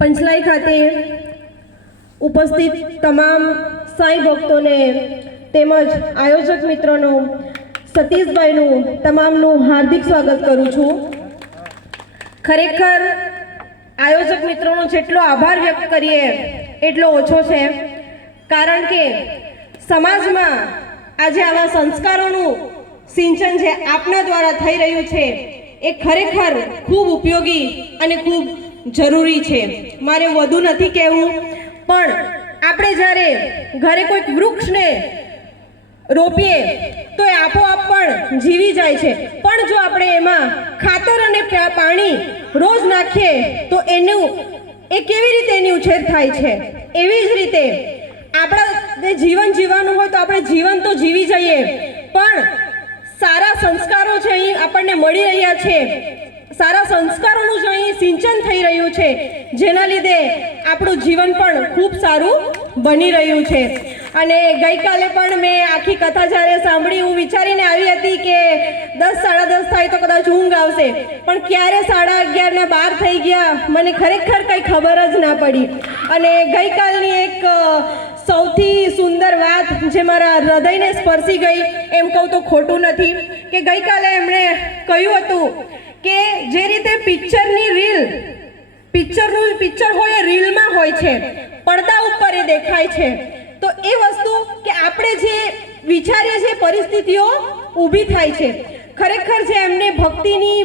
પંચલાઈ ખાતે ઉપસ્થિત તમામ સાંઈ ભક્તોને તેમજ આયોજક મિત્રોનો સતીશભાઈનું તમામનું હાર્દિક સ્વાગત કરું છું. ખરેખર આયોજક મિત્રોનો જેટલો આભાર વ્યક્ત કરીએ, એટલો ઓછો છે. કારણ કે સમાજમાં આજે આવા સંસ્કારોનું સિંચન જે આપના દ્વારા થઈ રહ્યું છે એ ખરેખર ખૂબ ઉપયોગી અને ખૂબ જરૂરી છે. મારે વધુ નથી કહેવું, પણ આપણે જ્યારે ઘરે કોઈક વૃક્ષને રોપીએ, તો એ આપોઆપ પણ જીવી જાય છે. પણ જો આપણે એમાં ખાતર અને પાણી રોજ નાખીએ, તો એનું, એ કેવી રીતે એની ઉછેર થાય છે? એવી જ રીતે આપણા જીવન જીવવાનું હોય તો આપણે જીવન તો જીવી જઈએ, પણ સારા સંસ્કારો છે અહીં આપણને મળી રહ્યા છે. સારા સંસ્કારોનું જો અહીં સિંચન થઈ રહ્યું છે. જેના લીધે આપણું જીવન પણ ખૂબ સારું બની રહ્યું છે. અને ગઈકાલે પણ મેં આખી કથા જ્યારે સાંભળી હું વિચારીને આવી હતી કે દસ સાડા દસ થાય તો કદાચ ઊંઘ આવશે. પણ ક્યારે સાડા અગિયાર ને બાર થઈ ગયા, મને ખરેખર કંઈ ખબર જ ના પડી. અને ગઈકાલની એક સૌથી સુંદર વાત જે મારા હૃદયને સ્પર્શી ગઈ, એમ કહું તો ખોટું નથી. કે ગઈકાલે એમણે કહ્યું હતું કે જે રીતે પિક્ચરની રીલ, પિક્ચરનું પિક્ચર હોય એ રીલમાં હોય છે, પડદા ઉપર એ દેખાય છે. તો એ વસ્તુ કે આપણે જે વિચારીએ છીએ પરિસ્થિતિઓ ઊભી થાય છે. ખરેખર જે એમને ભક્તિની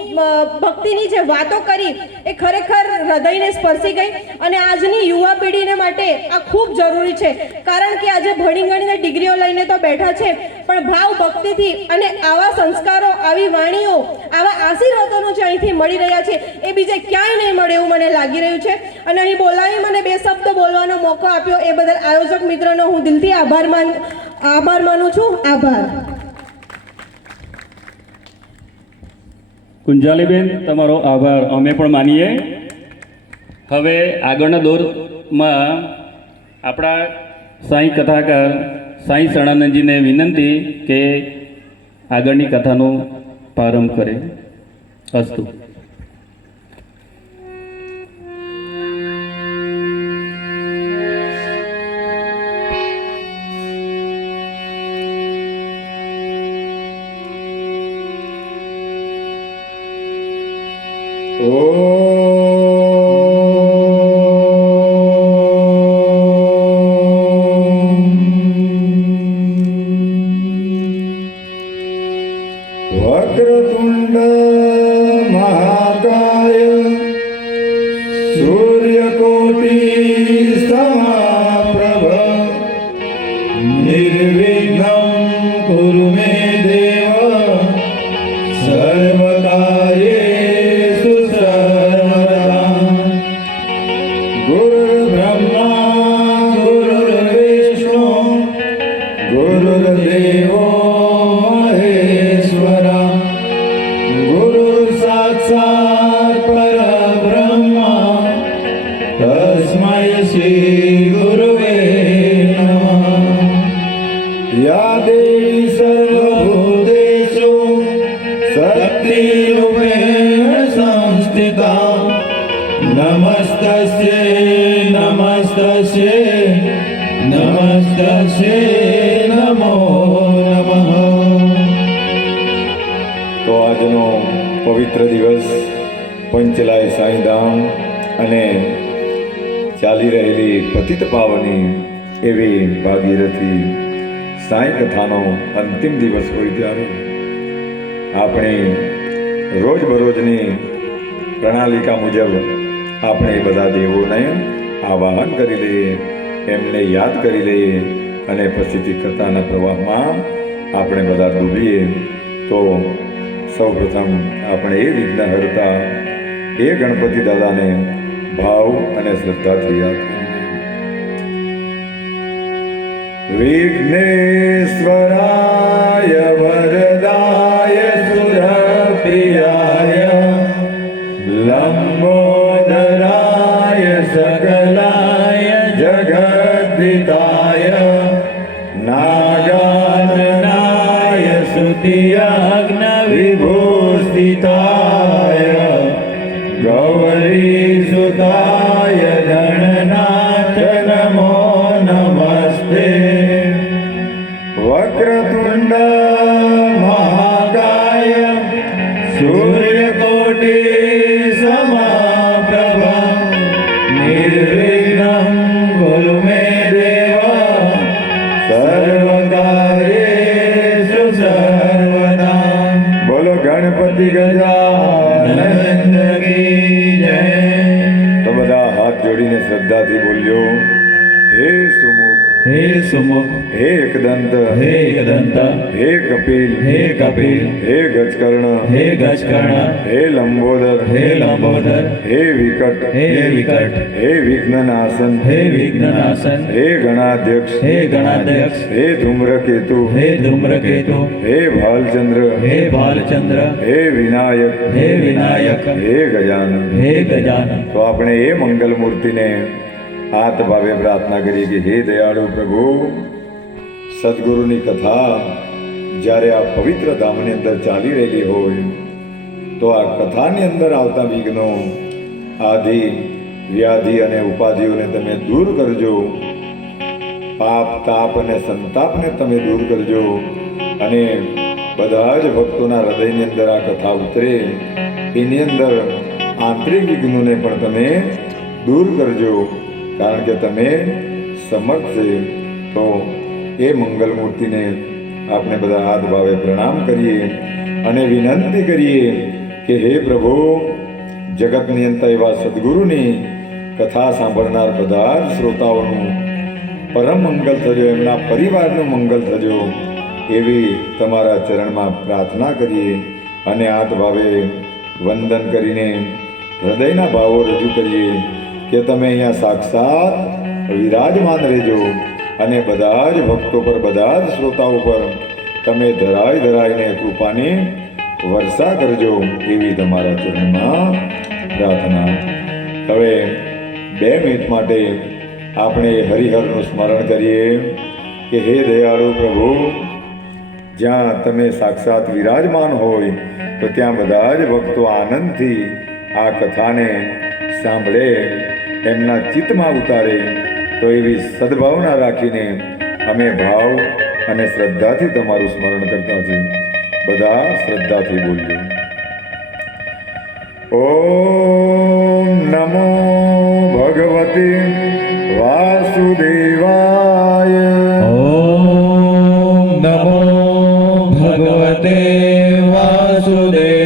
ભક્તિની જે વાતો કરી, એ ખરેખર હૃદયને સ્પર્શી ગઈ અને આજની યુવા પેઢીને માટે આ ખૂબ જરૂરી છે. કારણ કે આજે ભણી ગણીને ડિગ્રીઓ લઈને તો બેઠા છે, પણ ભાવ ભક્તિથી અને આવા સંસ્કારો, આવી વાણીઓ, આવા આશીર્વાદોનું જે અહીંથી મળી રહ્યા છે, એ બીજે ક્યાંય નહીં મળે એવું મને લાગી રહ્યું છે. અને અહીં બોલાવી મને બે શબ્દ બોલવાનો મોકો આપ્યો, એ બદલ આયોજક મિત્રનો હું દિલથી આભાર માન, આભાર માનું છું. આભાર. કુંજાલીબેન, તમારો આભાર. અમે પણ માનીએ. હવે આગળના દોરમાં આપણા સાંઈ કથાકાર સાંઈ સણાનંદજીને વિનંતી કે આગળની કથાનો પ્રારંભ કરે અસ્તુ. Grande. પવિત્ર દિવસ પંચલાય સાંઈધામ અને ચાલી રહેલી પતિત પાવની એવી ભાગીરથી સાંઈ કથાનો અંતિમ દિવસ હોય ત્યારે આપણે રોજબરોજની પ્રણાલિકા મુજબ આપણે બધા દેવોને આવાહન કરી લઈએ, એમને યાદ કરી લઈએ અને પછીથી કથાના પ્રવાહમાં આપણે બધા ડૂબીએ, તો સૌપ્રથમ આપણે એ વિઘ્ન હરતા એ ગણપતિ દાદાને ભાવ અને શ્રદ્ધાથી યાદ વિઘ્નેશ્વરાય कपिल हे गजकर्ण। हे गजकर्ण। हे लंबोदर। हे लंबोदर। हे विकट। हे विकट। हे विघ्ननासन हे विघ्ननासन हे गणाध्यक्ष। हे गणाध्यक्ष। हे धूम्रकेतु। हे धूम्रकेतु। हे भालचंद्र। हे भालचंद्र। हे विनायक। हे विनायक। हे गजानन। हे गजानन। तो આપણે એ મંગલ મૂર્તિને હાથ ભાવે પ્રાર્થના કરી કે હે દયાળુ પ્રભુ સદગુરુની कथा જ્યારે આ પવિત્ર ધામની અંદર ચાલી રહેલી હોય, તો આ કથાની અંદર આવતા વિઘ્નો, આધિ, વ્યાધિ અને ઉપાધિઓને તમે દૂર કરજો. પાપ, તાપ અને સંતાપને તમે દૂર કરજો અને બધા જ ભક્તોના હૃદયની અંદર આ કથા ઉતરે. એની અંદર આંતરિક વિઘ્નોને પણ તમે દૂર કરજો. કારણ કે તમે સમર્થ છે તો એ મંગલ મૂર્તિને આપણે બધા હાથ ભાવે પ્રણામ કરીએ અને વિનંતી કરીએ કે હે પ્રભુ, જગતની અંત એવા સદગુરુની કથા સાંભળનાર બધા જ શ્રોતાઓનું પરમ મંગલ થજો, એમના પરિવારનું મંગલ થજો, એવી તમારા ચરણમાં પ્રાર્થના કરીએ અને હાથ ભાવે વંદન કરીને હૃદયના ભાવો રજૂ કરીએ કે તમે અહીંયા સાક્ષાત વિરાજમાન રહેજો. અને બધા જ ભક્તો પર, બધા જ શ્રોતાઓ પર તમે ધરાય ધરાઈને કૃપાની વર્ષા કરજો એવી તમારા ચરણમાં પ્રાર્થના. હવે બે મિનિટ માટે આપણે હરિહરનું સ્મરણ કરીએ કે હે દયાળુ પ્રભુ, જ્યાં તમે સાક્ષાત વિરાજમાન હોય, તો ત્યાં બધા જ ભક્તો આનંદથી આ કથાને સાંભળે, એમના ચિત્તમાં ઉતારે તો એવી સદભાવના રાખીને અમે ભાવ અને શ્રદ્ધાથી તમારું સ્મરણ કરતા છીએ. બધા શ્રદ્ધાથી બોલજો ઓમ નમો ભગવતી વાસુદેવાય. ઓમ નમો ભગવતે વાસુદેવાય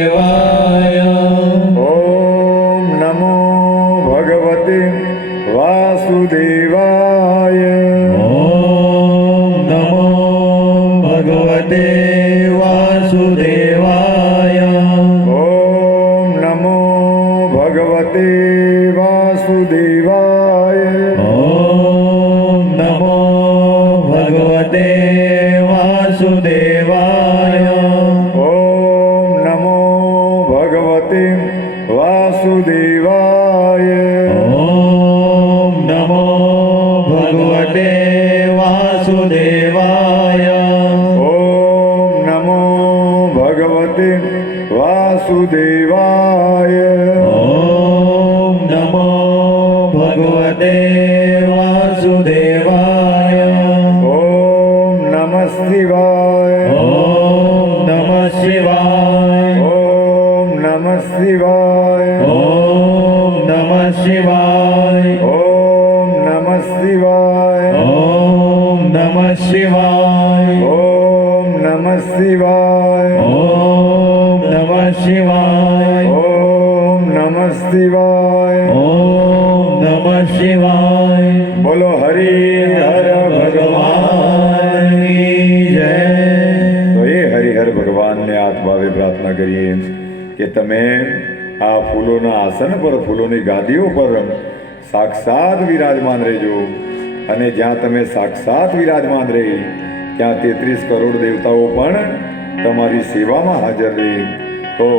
शिवाय। ओम नमः शिवाय। ओम नमः शिवाय। ओम नमः शिवाय। ओम नमः शिवाय। ओम नमः शिवाय। बोलो हरि हर भगवान जय। तो ये हरि हर भगवान ने हरिहर ભગવાનને આત્માવે પ્રાર્થના કરીએ કે તમે આ आसन पर फूलों ફૂલોની गादियों पर સાક્ષાત વિરાજમાન રહેજો. અને જ્યાં તમે સાક્ષાત વિરાજમાન રહી, ત્યાં તેત્રીસ કરોડ દેવતાઓ પણ તમારી સેવામાં હાજર રહે. તો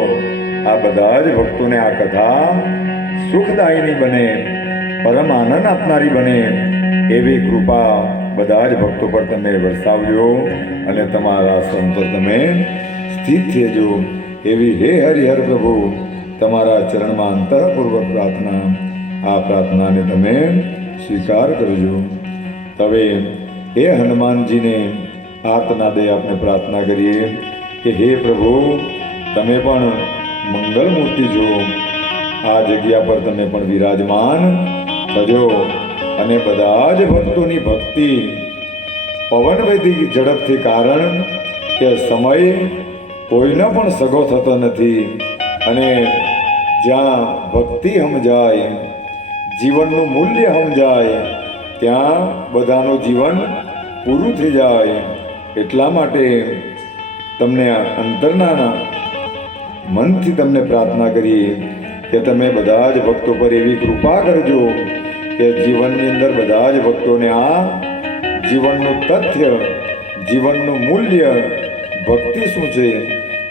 આ બધા જ ભક્તોને આ કથા સુખદાયીની બને, પરમ આનંદ આપનારી બને, એવી કૃપા બધા જ ભક્તો પર તમે વરસાવજો અને તમારા આશ્રમ તમે સ્થિત થજો એવી હે હરિહર પ્રભુ, તમારા ચરણમાં અંતરપૂર્વક પ્રાર્થના. આ પ્રાર્થનાને તમે સ્વીકાર કરજો. હવે એ હનુમાનજીને આર્તનાદે આપણે પ્રાર્થના કરીએ કે હે પ્રભુ, તમે પણ મંગલ મૂર્તિ જો. આ જગ્યા પર તમે પણ વિરાજમાન થજો અને બધા જ ભક્તોની ભક્તિ પવન વૈદિક ઝડપથી કારણ કે સમય કોઈનો પણ સગો થતો નથી અને જ્યાં ભક્તિ સમજાય જીવનનું મૂલ્ય સમજાય. ત્યાં બધાનું જીવન પૂરું થઈ જાય. એટલા માટે તમને અંતરના મનથી તમને પ્રાર્થના કરીએ કે તમે બધા જ ભક્તો પર એવી કૃપા કરજો કે જીવનની અંદર બધા જ ભક્તોને આ જીવનનું તથ્ય, જીવનનું મૂલ્ય, ભક્તિ શું છે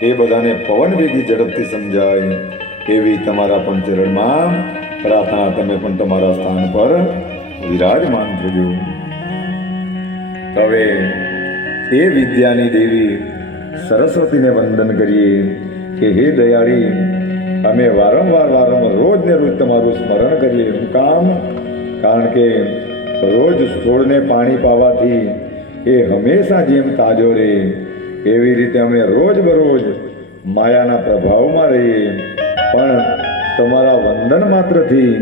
એ બધાને પવન વેગી ઝડપથી સમજાય એવી તમારા પણ ચરણમાં પ્રાર્થના તમે પણ તમારા સ્થાન પર વિરાજમાન થજો. હવે એ વિદ્યાની દેવી સરસ્વતીને વંદન કરીએ કે હે દયાળી, અમે વારંવાર વારંવાર રોજ ને રોજ તમારું સ્મરણ કરીએ શું કામ, કારણ કે રોજ છોડને પાણી પાવાથી એ હંમેશા જેમ તાજો રહે, એવી રીતે અમે રોજ બરોજ માયાના પ્રભાવમાં રહીએ. પણ તમારા વંદન માત્રથી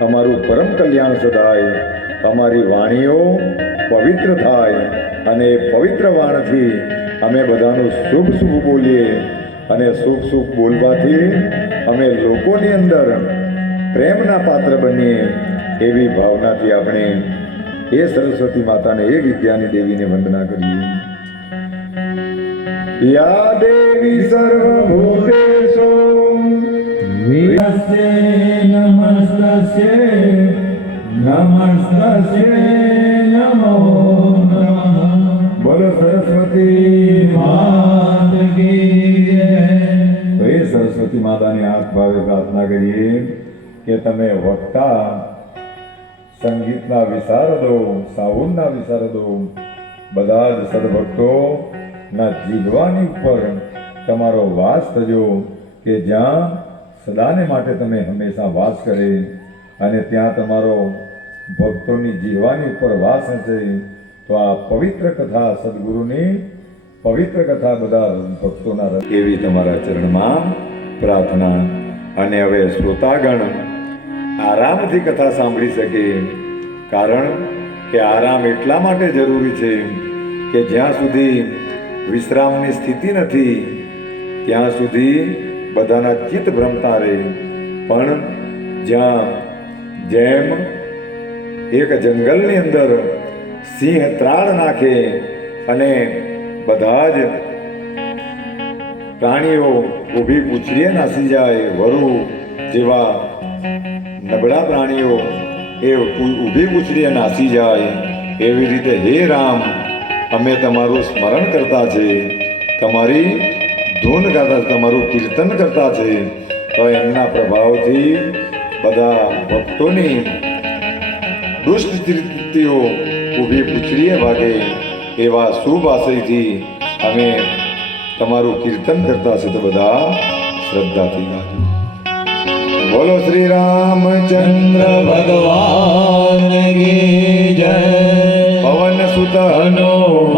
અમારું પરમ કલ્યાણ સદાય. અમારી વાણીઓ પવિત્ર થાય અને પવિત્ર વાણથી અમે બધાનું શુભ શુભ બોલીએ અને શુભ શુભ બોલવાથી અમે લોકોની અંદર પ્રેમના પાત્ર બનીએ એવી ભાવનાથી આપણે એ સરસ્વતી માતાને, એ વિદ્યાની દેવીને વંદના કરીએ. યા દેવી સર્વભૂતેષુ વિસ્તે નમસ્તે નમસ્તે નમો નમઃ બોલો સરસ્વતી માત કી તો એ સરસ્વતી માતાની હાથ ભાવે પ્રાર્થના કરીએ કે તમે વક્તા સંગીતના વિશારદો સાઉન્ડના વિશારદો બધા જ સદભક્તો ના જીવવાની ઉપર તમારો વાસ થજો કે જ્યાં સદાને માટે તમે હંમેશા વાસ કરે અને ત્યાં તમારો ભક્તોની જીવવાની ઉપર વાસ હશે, તો આ પવિત્ર કથા સદગુરુની પવિત્ર કથા બધા ભક્તોના એવી તમારા ચરણમાં પ્રાર્થના અને હવે શ્રોતાગણ આરામથી કથા સાંભળી શકે. કારણ કે આરામ એટલા માટે જરૂરી છે કે જ્યાં સુધી વિશ્રામની સ્થિતિ નથી, ત્યાં સુધી બધાના ચિત્ત ભ્રમતા રહે. પણ જ્યાં જેમ એક જંગલની અંદર સિંહ ત્રાળ નાખે અને બધા જ પ્રાણીઓ ઊભી પૂછડીએ નાસી જાય, વરુ જેવા નબળા પ્રાણીઓ એ ઊભી પૂછડીએ નાસી જાય, એવી રીતે હે રામ, અમે તમારું સ્મરણ કરતા છે. તમારી ધૂન ગાતા તમારું કીર્તન કરતા છે, તો એમના પ્રભાવથી બધા ભક્તોની દુષ્ટ સ્થિતિઓ ઊભી પૂછડીએ ભાગે, એવા શુભ આશયથી અમે તમારું કીર્તન કરતા છે, તો બધા શ્રદ્ધાથી ગાજો. બોલો શ્રી રામચંદ્ર ભગવાન જય. પવન સુત હનુમાન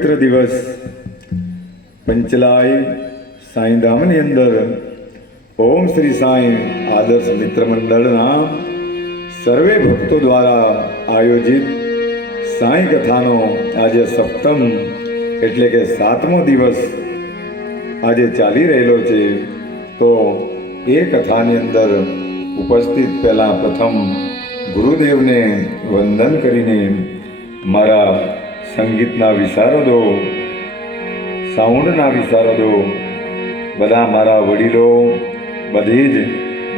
પવિત્ર દિવસ પંચલાય સાંઈધામની અંદર. ઓમ શ્રી સાંઈ આદર્શ મિત્ર મંડળના સર્વે ભક્તો દ્વારા આયોજિત સાંઈ કથાનો આજે સપ્તમ એટલે કે સાતમો દિવસ આજે ચાલી રહેલો છે. તો એ કથાની અંદર ઉપસ્થિત પહેલા પ્રથમ ગુરુદેવને વંદન કરીને મારા સંગીતના વિશારદો સાઉન્ડના વિશારદો બધા મારા વડીલો, બધી જ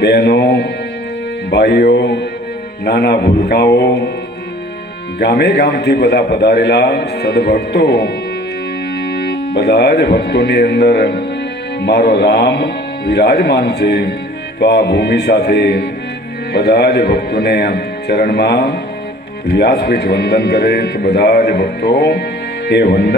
બહેનો, ભાઈઓ, નાના ભૂલકાઓ, ગામે ગામથી બધા પધારેલા સદભક્તો, બધા જ ભક્તોની અંદર મારો રામ વિરાજમાન છે. તો આ ભૂમિ સાથે બધા જ ભક્તોને ચરણમાં વ્યાસપીઠ વંદન કરે તો બધા જ ભક્તો એ વંદન